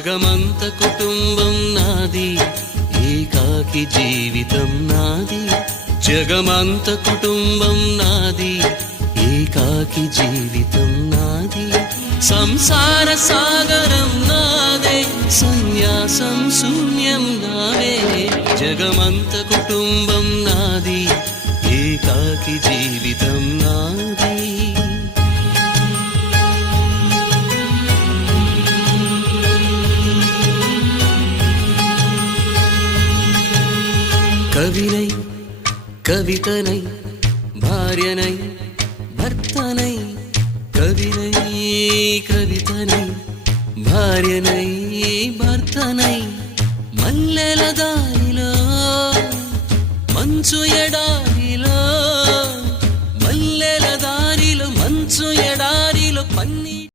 జగమంత కుటుంబం నాది, ఏకాకి జీవితం నాది. జగమంత కుటుంబం నాది, ఏకాకి జీవితం నాది. సంసార సాగరం నాదే, సన్యాసం శూన్యం నావే. జగమంత కుటుంబం నాది, ఏకాకి జీవితం నాది. కవినై కవితనై భార్యనై భర్తనై, కవినై కవితనై భార్యనై భర్తనై.